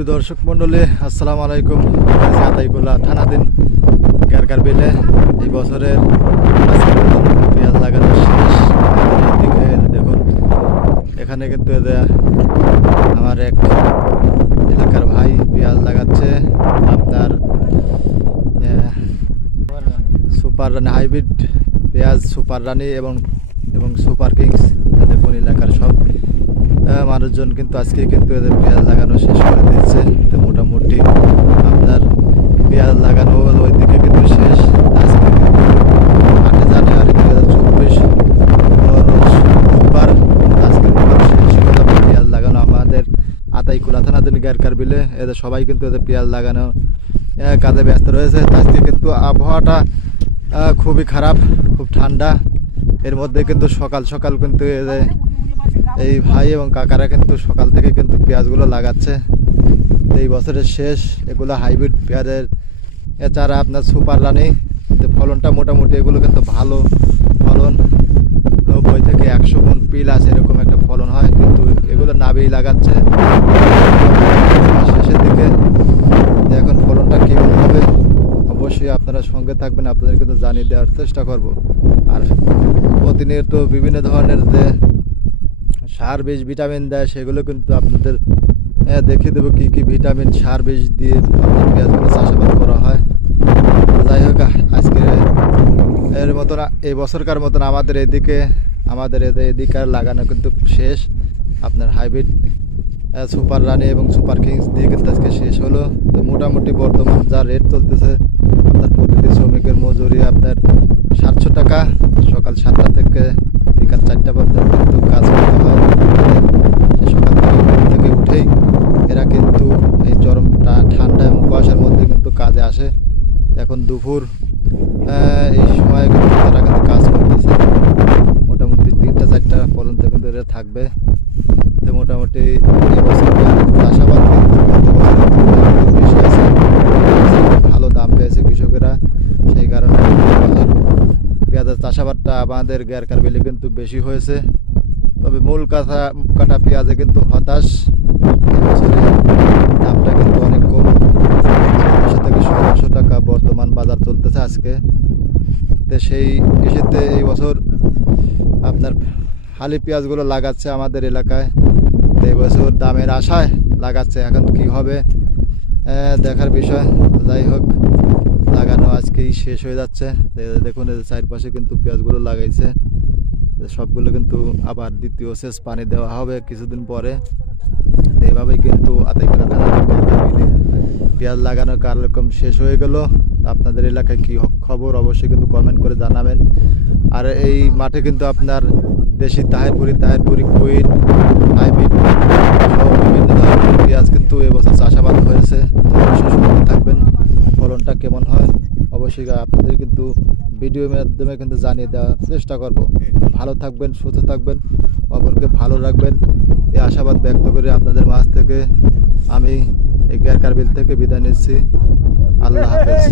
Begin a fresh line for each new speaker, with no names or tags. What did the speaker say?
সুপ্রিয় দর্শক মন্ডলী আসসালামু আলাইকুম। আতাইকুল্লাহ থানাদিন গারকার বিলে এই বছরের পেঁয়াজ লাগানো শেষ দেখুন। এখানে কিন্তু আমার এক এলাকার ভাই পেঁয়াজ লাগাচ্ছে। আপনার সুপার রানি হাইব্রিড পেঁয়াজ, সুপার রানি এবং এবং সুপার কিংস দেখুন এলাকার সব আহ, মানুষজন কিন্তু আজকে কিন্তু এদের পেঁয়াজ লাগানো শেষ করে দিচ্ছে তো মোটামুটি আপনার পেঁয়াজ লাগানো ওই দিকে কিন্তু শেষ। আজকে কিন্তু আটে জানুয়ারি দু হাজার চব্বিশ বুধবার আজকে শেষ হলো পেঁয়াজ লাগানো। আমাদের আতাইকুলা থানাদিন গ্যারকার বিলে এদের সবাই কিন্তু এদের পেঁয়াজ লাগানো কাজে ব্যস্ত রয়েছে। আজকে কিন্তু আবহাওয়াটা খুবই খারাপ, খুব ঠান্ডা। এর মধ্যে কিন্তু সকাল সকাল কিন্তু এদের এই ভাই এবং কাকারা কিন্তু সকাল থেকে কিন্তু পেঁয়াজগুলো লাগাচ্ছে। এই বছরের শেষ, এগুলো হাইব্রিড পেঁয়াজের। এছাড়া আপনার সুপার তো ফলনটা মোটামুটি এগুলো কিন্তু ভালো ফলন। নব্বই থেকে একশো গুণ পিল আছে, এরকম একটা ফলন হয়, কিন্তু এগুলো নাবি লাগাচ্ছে। শেষের দিকে এখন ফলনটা কেমন হবে, অবশ্যই আপনারা সঙ্গে থাকবেন আপনাদের কিন্তু জানিয়ে দেওয়ার চেষ্টা করব। আর প্রতিনিয়ত বিভিন্ন ধরনের যে সার বীজ ভিটামিন দেয় সেগুলো কিন্তু আপনাদের আহ, দেখিয়ে দেবো কী কী ভিটামিন সার বীজ দিয়ে আপনার পেঁয়াজগুলো চাষাবাদ করা হয়। যাই হোক আজকে এর মতন এই বছরকার মতন আমাদের এদিকে আমাদের এদের এদিকে লাগানো কিন্তু শেষ। আপনার হাইব্রিড সুপার রানি এবং সুপার কিংস দিয়ে কিন্তু আজকে শেষ হলো। তো মোটামুটি বর্তমান যা রেট চলতেছে আপনার প্রতিটি শ্রমিকের মজুরি আপনার সাতশো টাকা। সকাল সাতটা থেকে বিকাল চারটা পর্যন্ত কিন্তু কাজ করতে হয় সে সকাল থেকে ঘুম থেকে উঠেই এরা কিন্তু এই চরম ঠান্ডা এবং কুয়াশার মধ্যে কিন্তু কাজে আসে। এখন দুপুর এই সময় কিন্তু তারা কিন্তু কাজ করতেছে। মোটামুটি তিনটা, চারটা পর্যন্ত কিন্তু এরা থাকবে। তো মোটামুটি চাষাবাদ বেশি আছে। ভালো দাম পেয়েছে কৃষকেরা। সেই কারণে পেঁয়াজের চাষাবাদটা আমাদের গ্যারকার বেলে কিন্তু বেশি হয়েছে। তবে মূল কাঁথা, কাটা পেঁয়াজে কিন্তু হতাশ। দামটা কিন্তু অনেক কম। চোদ্দোশো থেকে ষোলোশো টাকা বর্তমান বাজার চলতেছে আজকে। তো সেই ইস্যুতে এই বছর আপনার হালি পেঁয়াজগুলো লাগাচ্ছে আমাদের এলাকায়। এই বছর দামের আশায় লাগাচ্ছে। এখন কি হবে দেখার বিষয়। যাই হোক, লাগানো আজকেই শেষ হয়ে যাচ্ছে। দেখুন চারপাশে কিন্তু পেঁয়াজগুলো লাগাইছে। সবগুলো কিন্তু আবার দ্বিতীয় শেষ পানি দেওয়া হবে কিছুদিন পরে। তো এইভাবেই কিন্তু আদায় করে পেঁয়াজ লাগানোর কার্যক্রম শেষ হয়ে গেল। আপনাদের এলাকায় কি খবর? অবশ্যই কিন্তু কমেন্ট করে জানাবেন। আর এই মাঠে কিন্তু আপনার দেশি তাহেরপুরি তাহেরপুরি কুইন বিভিন্ন ধরনের পেঁয়াজ কিন্তু এবছর চাষাবাদ হয়েছে। তো অবশ্যই থাকবেন। ফলনটা কেমন হয়? অবশ্যই আপনাদের কিন্তু ভিডিও মাধ্যমে কিন্তু জানিয়ে দেওয়ার চেষ্টা করব। ভালো থাকবেন, সুস্থ থাকবেন, অপরকে ভালো রাখবেন। এই আশাবাদ ব্যক্ত করে আপনাদের মাছ থেকে। আমি এই গ্যারকার বিল থেকে বিদায় নিচ্ছি। আল্লাহ হাফেজ।